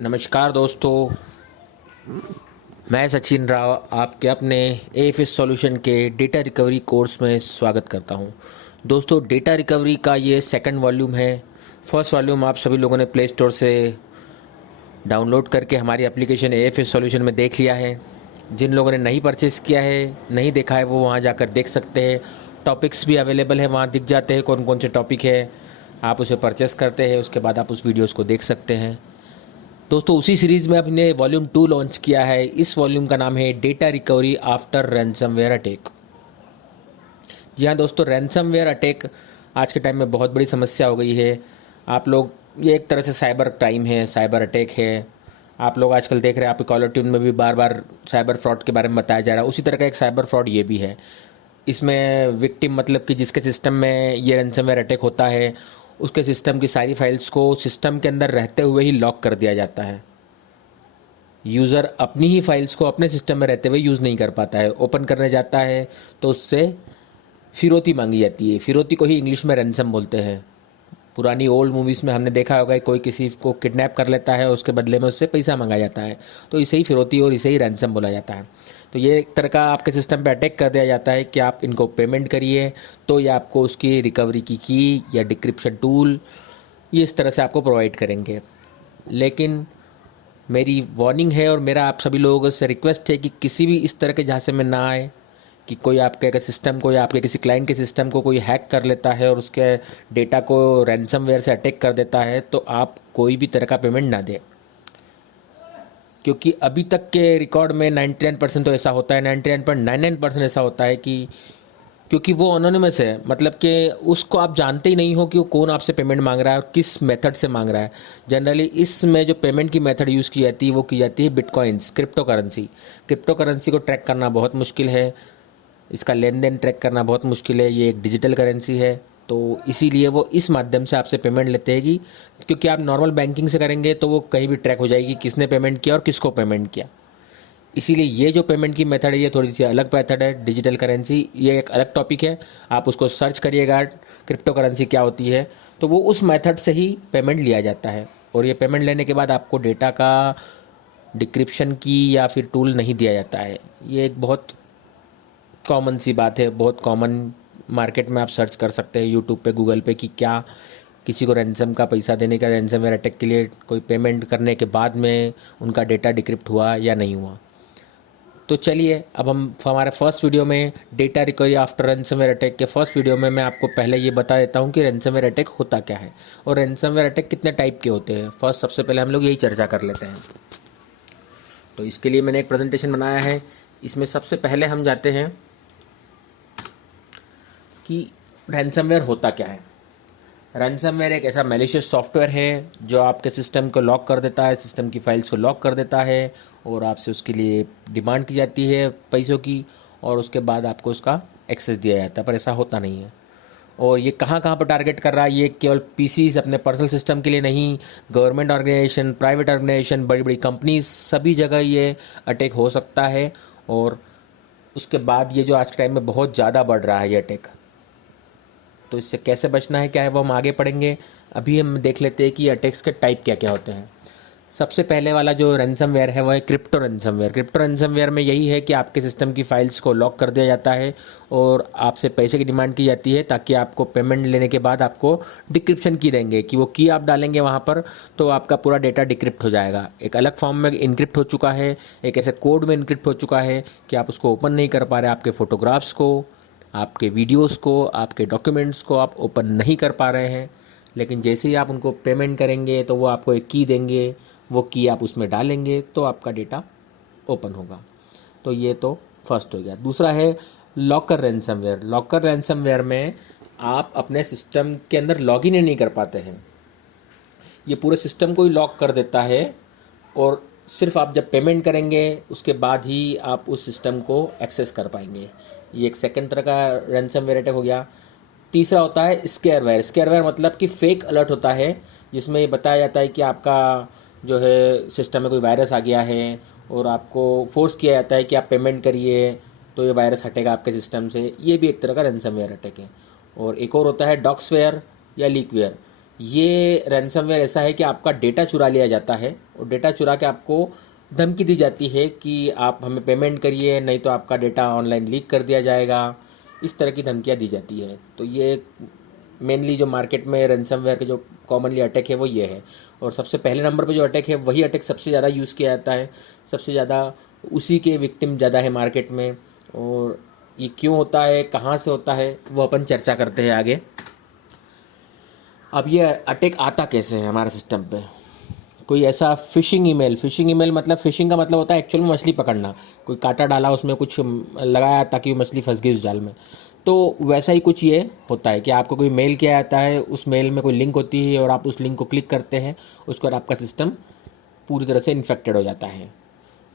नमस्कार दोस्तों, मैं सचिन राव आपके अपने एएफएस सॉल्यूशन के डेटा रिकवरी कोर्स में स्वागत करता हूं। दोस्तों, डेटा रिकवरी का ये सेकंड वॉल्यूम है। फर्स्ट वॉल्यूम आप सभी लोगों ने प्ले स्टोर से डाउनलोड करके हमारी एप्लीकेशन एएफएस सॉल्यूशन में देख लिया है। जिन लोगों ने नहीं परचेज़ किया है, नहीं देखा है, वो वहां जाकर देख सकते हैं। टॉपिक्स भी अवेलेबल है, वहाँ दिख जाते हैं कौन कौन से टॉपिक है। आप उसे परचेस करते हैं, उसके बाद आप उस वीडियोज़ को देख सकते हैं। दोस्तों, उसी सीरीज़ में हमने वॉल्यूम 2 लॉन्च किया है। इस वॉल्यूम का नाम है data recovery after ransomware attack. जी हाँ दोस्तों, रैंसमवेयर अटैक आज के टाइम में बहुत बड़ी समस्या हो गई है। आप लोग, ये एक तरह से साइबर क्राइम है, साइबर अटैक है। आप लोग आजकल देख रहे हैं, आपके कॉलर ट्यून में भी बार बार साइबर फ्रॉड के बारे में बताया जा रहा है। उसी तरह का एक साइबर फ्रॉड ये भी है। इसमें विक्टिम मतलब कि जिसके सिस्टम में ये रैंसमवेयर अटैक होता है, उसके सिस्टम की सारी फाइल्स को सिस्टम के अंदर रहते हुए ही लॉक कर दिया जाता है। यूज़र अपनी ही फाइल्स को अपने सिस्टम में रहते हुए यूज़ नहीं कर पाता है। ओपन करने जाता है तो उससे फिरौती मांगी जाती है। फिरौती को ही इंग्लिश में रैंसम बोलते हैं। पुरानी ओल्ड मूवीज़ में हमने देखा होगा, कोई किसी को किडनैप कर लेता है, उसके बदले में उससे पैसा मांगा जाता है। तो इसे ही फिरौती और इसे ही रैंसम बोला जाता है। तो ये एक तरह का आपके सिस्टम पे अटैक कर दिया जाता है कि आप इनको पेमेंट करिए, तो ये आपको उसकी रिकवरी की या डिक्रिप्शन टूल ये इस तरह से आपको प्रोवाइड करेंगे। लेकिन मेरी वार्निंग है और मेरा आप सभी लोगों से रिक्वेस्ट है कि किसी भी इस तरह के झांसे में ना आए कि कोई आपके सिस्टम को या आपके किसी क्लाइंट के सिस्टम को कोई हैक कर लेता है और उसके डेटा को रैंसमवेयर से अटैक कर देता है, तो आप कोई भी तरह का पेमेंट ना दें। क्योंकि अभी तक के रिकॉर्ड में 99% तो ऐसा होता है, 99.99% ऐसा होता है कि क्योंकि वो एनोनिमस है, मतलब कि उसको आप जानते ही नहीं हो कि वो कौन आपसे पेमेंट मांग रहा है और किस मेथड से मांग रहा है। जनरली इसमें जो पेमेंट की मेथड यूज़ की जाती है वो की जाती है bitcoins, crypto currency. Crypto currency को ट्रैक करना बहुत मुश्किल है, इसका लेन देन ट्रैक करना बहुत मुश्किल है। ये एक डिजिटल करेंसी है, तो इसीलिए वो इस माध्यम से आपसे पेमेंट लेते हैं कि क्योंकि आप नॉर्मल बैंकिंग से करेंगे तो वो कहीं भी ट्रैक हो जाएगी किसने पेमेंट किया और किसको पेमेंट किया। इसीलिए ये जो पेमेंट की मेथड है ये थोड़ी सी अलग मेथड है। डिजिटल करेंसी ये एक अलग टॉपिक है, आप उसको सर्च करिएगा क्रिप्टो करेंसी क्या होती है, तो वो उस मेथड से ही पेमेंट लिया जाता है। और ये पेमेंट लेने के बाद आपको डेटा का डिक्रिप्शन की या फिर टूल नहीं दिया जाता है। ये एक बहुत कॉमन सी बात है, बहुत कॉमन। मार्केट में आप सर्च कर सकते हैं यूट्यूब पे, गूगल पे कि क्या किसी को रैंसम का पैसा देने का, रैंसमवेयर अटैक के लिए कोई पेमेंट करने के बाद में उनका डेटा डिक्रिप्ट हुआ या नहीं हुआ। तो चलिए, अब हम हमारे फर्स्ट वीडियो में data recovery after ransomware attack के फर्स्ट वीडियो में मैं आपको पहले ये बता देता हूँ कि रैंसमवेयर अटैक होता क्या है और रैंसमवेयर अटैक कितने टाइप के होते हैं। फर्स्ट सबसे पहले हम लोग यही चर्चा कर लेते हैं। तो इसके लिए मैंने एक प्रेजेंटेशन बनाया है। इसमें सबसे पहले हम जाते हैं कि रैंसमवेयर होता क्या है। रैंसमवेयर एक ऐसा मैलिशियस सॉफ्टवेयर है जो आपके सिस्टम को लॉक कर देता है, सिस्टम की फाइल्स को लॉक कर देता है और आपसे उसके लिए डिमांड की जाती है पैसों की, और उसके बाद आपको उसका एक्सेस दिया जाता है। पर ऐसा होता नहीं है। और ये कहाँ कहाँ पर टारगेट कर रहा है, ये केवल पीसीज अपने पर्सनल सिस्टम के लिए नहीं, गवर्नमेंट ऑर्गेनाइजेशन, प्राइवेट ऑर्गेनाइजेशन, बड़ी बड़ी कंपनीज, सभी जगह ये अटैक हो सकता है। और उसके बाद ये जो आज के टाइम में बहुत ज़्यादा बढ़ रहा है ये अटैक, तो इससे कैसे बचना है क्या है वो हम आगे पढ़ेंगे। अभी हम देख लेते हैं कि अटैक्स के टाइप क्या क्या होते हैं। सबसे पहले वाला जो रैंसमवेयर है वो है क्रिप्टो रैंसमवेयर। क्रिप्टो रैंसमवेयर में यही है कि आपके सिस्टम की फाइल्स को लॉक कर दिया जाता है और आपसे पैसे की डिमांड की जाती है ताकि आपको पेमेंट लेने के बाद आपको डिक्रिप्शन की देंगे कि वो की आप डालेंगे वहाँ पर तो आपका पूरा डेटा डिक्रिप्ट हो जाएगा। एक अलग फॉर्म में इनक्रिप्ट हो चुका है, एक ऐसे कोड में इनक्रिप्ट हो चुका है कि आप उसको ओपन नहीं कर पा रहे। आपके फ़ोटोग्राफ्स को, आपके वीडियोस को, आपके डॉक्यूमेंट्स को आप ओपन नहीं कर पा रहे हैं। लेकिन जैसे ही आप उनको पेमेंट करेंगे तो वो आपको एक की देंगे, वो की आप उसमें डालेंगे तो आपका डेटा ओपन होगा। तो ये तो फर्स्ट हो गया। दूसरा है लॉकर रैंसमवेयर। लॉकर रैंसमवेयर में आप अपने सिस्टम के अंदर लॉगिन ही नहीं कर पाते हैं। ये पूरे सिस्टम को ही लॉक कर देता है और सिर्फ आप जब पेमेंट करेंगे उसके बाद ही आप उस सिस्टम को एक्सेस कर पाएंगे। ये एक सेकंड तरह का रैंसमवेयर अटैक हो गया। तीसरा होता है स्केयरवेयर। स्केयरवेयर मतलब कि फेक अलर्ट होता है जिसमें ये बताया जाता है कि आपका जो है सिस्टम में कोई वायरस आ गया है और आपको फोर्स किया जाता है कि आप पेमेंट करिए तो ये वायरस हटेगा आपके सिस्टम से। ये भी एक तरह का रैंसमवेयर अटैक है। और एक और होता है डॉक्सवेयर या लीकवेयर। ये रैनसमवेयर ऐसा है कि आपका डेटा चुरा लिया जाता है और डेटा चुरा के आपको धमकी दी जाती है कि आप हमें पेमेंट करिए, नहीं तो आपका डेटा ऑनलाइन लीक कर दिया जाएगा। इस तरह की धमकियाँ दी जाती है। तो ये मेनली जो मार्केट में रैनसमवेयर के जो कॉमनली अटैक है वो ये है। और सबसे पहले नंबर पे जो अटैक है वही अटैक सबसे ज़्यादा यूज़ किया जाता है, सबसे ज़्यादा उसी के विक्टिम ज़्यादा है मार्केट में। और ये क्यों होता है, कहाँ से होता है, वो अपन चर्चा करते हैं आगे। अब ये अटैक आता कैसे है हमारे सिस्टम पे? कोई ऐसा फिशिंग ईमेल मतलब फिशिंग का मतलब होता है एक्चुअल में मछली पकड़ना। कोई कांटा डाला, उसमें कुछ लगाया ताकि वो मछली फंस गई उस जाल में। तो वैसा ही कुछ ये होता है कि आपको कोई मेल किया जाता है, उस मेल में कोई लिंक होती है और आप उस लिंक को क्लिक करते हैं, उसके बाद आपका सिस्टम पूरी तरह से इन्फेक्टेड हो जाता है।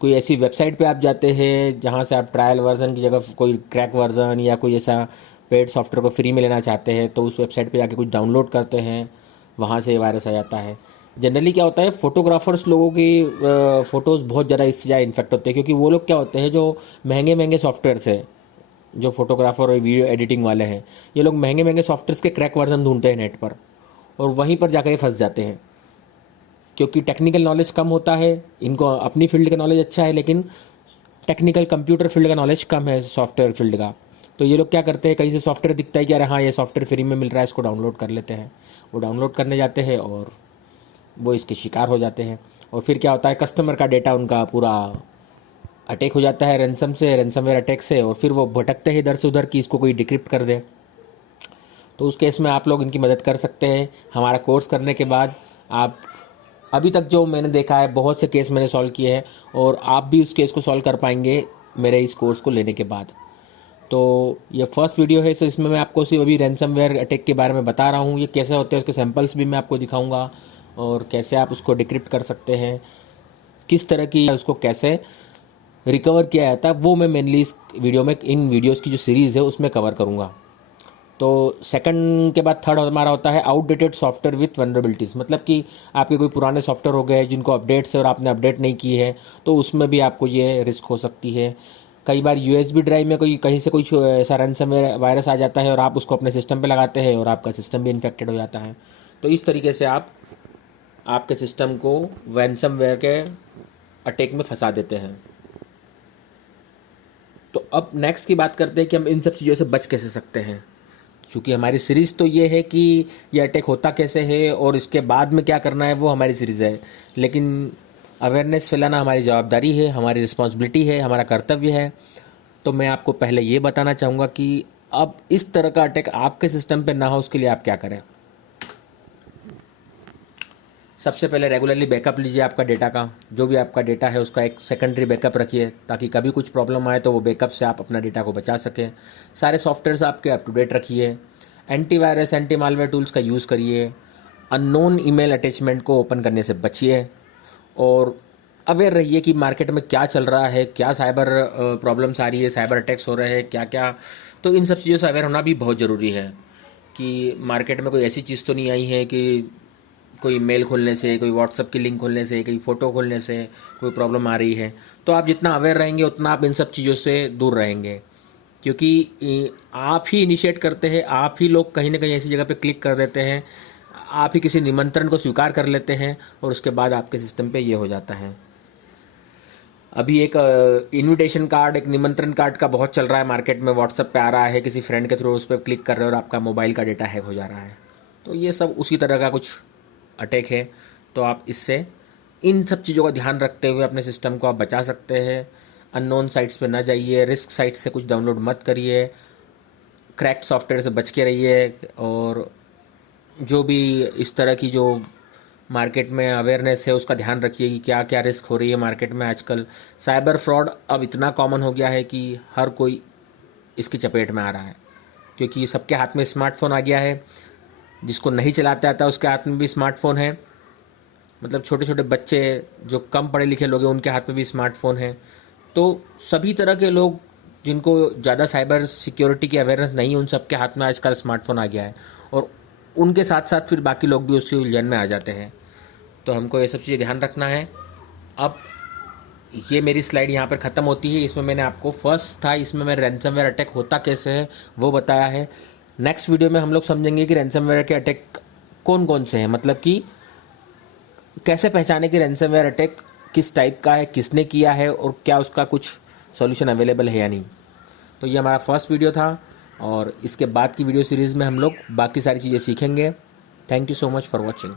कोई ऐसी वेबसाइट पे आप जाते हैं जहाँ से आप ट्रायल वर्जन की जगह कोई क्रैक वर्जन या कोई ऐसा पेड सॉफ्टवेयर को फ्री में लेना चाहते हैं, तो उस वेबसाइट पे जाके कुछ डाउनलोड करते हैं, वहाँ से वायरस आ जाता है। जनरली क्या होता है, फोटोग्राफर्स लोगों की फ़ोटोज़ बहुत ज़्यादा इससे ज़्यादा इन्फेक्ट होते हैं, क्योंकि वो लोग क्या होते हैं जो महंगे महंगे सॉफ्टवेयर से, जो फोटोग्राफर और वीडियो एडिटिंग वाले हैं, ये लोग महंगे महंगे सॉफ्टवेयर के क्रैक वर्जन ढूंढते हैं नेट पर और वहीं पर जाकर ये फंस जाते हैं। क्योंकि टेक्निकल नॉलेज कम होता है, इनको अपनी फील्ड का नॉलेज अच्छा है लेकिन टेक्निकल कंप्यूटर फील्ड का नॉलेज कम है सॉफ्टवेयर फील्ड का। तो ये लोग क्या करते हैं, कहीं से सॉफ्टवेयर दिखता है कि अरे हाँ ये सॉफ्टवेयर फ्री में मिल रहा है, इसको डाउनलोड कर लेते हैं। वो डाउनलोड करने जाते हैं और वो इसके शिकार हो जाते हैं। और फिर क्या होता है, कस्टमर का डेटा उनका पूरा अटैक हो जाता है रैनसमवेयर अटैक से। और फिर वो भटकते हैं इधर से उधर कि इसको कोई डिक्रिप्ट कर दे। तो उस केस में आप लोग इनकी मदद कर सकते हैं। हमारा कोर्स करने के बाद आप, अभी तक जो मैंने देखा है बहुत से केस मैंने सॉल्व किए हैं और आप भी उस केस को सॉल्व कर पाएंगे मेरे इस कोर्स को लेने के बाद। तो ये फर्स्ट वीडियो है, तो इसमें मैं आपको सिर्फ अभी रैनसमवेयर अटैक के बारे में बता रहा हूँ। ये कैसे होते हैं उसके सैंपल्स भी मैं आपको दिखाऊंगा और कैसे आप उसको डिक्रिप्ट कर सकते हैं, किस तरह की उसको कैसे रिकवर किया जाता है, वो मैं मेनली इस वीडियो में, इन वीडियोस की जो सीरीज़ है उसमें कवर करूँगा। तो सेकंड के बाद थर्ड हमारा होता है आउटडेटेड सॉफ्टवेयर विथ वनरेबिलिटीज़। मतलब कि आपके कोई पुराने सॉफ्टवेयर हो गए जिनको अपडेट्स है और आपने अपडेट नहीं की है, तो उसमें भी आपको ये रिस्क हो सकती है। कई बार यूएसबी ड्राइव में कोई कहीं से कोई ऐसा रैनसमवेयर वायरस आ जाता है और आप उसको अपने सिस्टम पे लगाते हैं और आपका सिस्टम भी इन्फेक्टेड हो जाता है। तो इस तरीके से आप आपके सिस्टम को रैनसमवेयर के अटैक में फंसा देते हैं। तो अब नेक्स्ट की बात करते हैं कि हम इन सब चीज़ों से बच कैसे सकते हैं। क्योंकि हमारी सीरीज़ तो ये है कि ये अटैक होता कैसे है और इसके बाद में क्या करना है, वो हमारी सीरीज़ है। लेकिन अवेयरनेस फैलाना हमारी जवाबदारी है, हमारी रिस्पॉन्सिबिलिटी है, हमारा कर्तव्य है। तो मैं आपको पहले ये बताना चाहूँगा कि अब इस तरह का अटैक आपके सिस्टम पे ना हो, उसके लिए आप क्या करें। सबसे पहले रेगुलरली बैकअप लीजिए आपका डेटा का। जो भी आपका डेटा है उसका एक सेकेंडरी बैकअप रखिए, ताकि कभी कुछ प्रॉब्लम आए तो वो बैकअप से आप अपना डेटा को बचा सकें। सारे सॉफ्टवेयर्स आपके अप टू डेट रखिए। एंटीवायरस, एंटी मालवेयर टूल्स का यूज़ करिए। अननोन ईमेल अटैचमेंट को ओपन करने से बचिए और अवेयर रहिए कि मार्केट में क्या चल रहा है, क्या साइबर प्रॉब्लम्स आ रही है, साइबर अटैक्स हो रहे हैं, क्या क्या। तो इन सब चीज़ों से अवेयर होना भी बहुत ज़रूरी है कि मार्केट में कोई ऐसी चीज़ तो नहीं आई है कि कोई मेल खोलने से, कोई व्हाट्सएप की लिंक खोलने से, कोई फ़ोटो खोलने से कोई प्रॉब्लम आ रही है। तो आप जितना अवेयर रहेंगे उतना आप इन सब चीज़ों से दूर रहेंगे, क्योंकि आप ही इनिशिएट करते हैं, आप ही लोग कहीं ना कहीं ऐसी जगह पे क्लिक कर देते हैं, आप ही किसी निमंत्रण को स्वीकार कर लेते हैं और उसके बाद आपके सिस्टम पे ये हो जाता है। अभी एक इनविटेशन कार्ड, एक निमंत्रण कार्ड का बहुत चल रहा है मार्केट में, व्हाट्सएप पे आ रहा है, किसी फ्रेंड के थ्रू उस पर क्लिक कर रहे हो और आपका मोबाइल का डेटा हैक हो जा रहा है। तो ये सब उसी तरह का कुछ अटैक है। तो आप इससे, इन सब चीज़ों का ध्यान रखते हुए अपने सिस्टम को आप बचा सकते हैं। अननोन साइट्स पे ना जाइए, रिस्क साइट से कुछ डाउनलोड मत करिए, क्रैक्ड सॉफ्टवेयर से बच के रहिए। और जो भी इस तरह की जो मार्केट में अवेयरनेस है उसका ध्यान रखिए कि क्या क्या रिस्क हो रही है मार्केट में। आजकल साइबर फ्रॉड अब इतना कॉमन हो गया है कि हर कोई इसकी चपेट में आ रहा है, क्योंकि सबके हाथ में स्मार्टफोन आ गया है। जिसको नहीं चलाता आता उसके हाथ में भी स्मार्टफोन है। मतलब छोटे छोटे बच्चे जो कम पढ़े लिखे लोग हैं उनके हाथ में भी स्मार्टफोन है। तो सभी तरह के लोग जिनको ज़्यादा साइबर सिक्योरिटी की अवेयरनेस नहीं है, उन सब के हाथ में आजकल स्मार्टफोन आ गया है और उनके साथ साथ फिर बाकी लोग भी उसकी उलझन में आ जाते हैं। तो हमको ये सब चीज़ें ध्यान रखना है। अब ये मेरी स्लाइड यहाँ पर ख़त्म होती है। इसमें मैंने आपको फर्स्ट था, इसमें मैं रैनसमवेयर अटैक होता कैसे है वो बताया है। नेक्स्ट वीडियो में हम लोग समझेंगे कि रैनसमवेयर के अटैक कौन कौन से हैं, मतलब कि कैसे पहचाने कि रैंसमवेयर अटैक किस टाइप का है, किसने किया है और क्या उसका कुछ सॉल्यूशन अवेलेबल है या नहीं। तो ये हमारा फर्स्ट वीडियो था और इसके बाद की वीडियो सीरीज़ में हम लोग बाकी सारी चीज़ें सीखेंगे। Thank you so much for watching.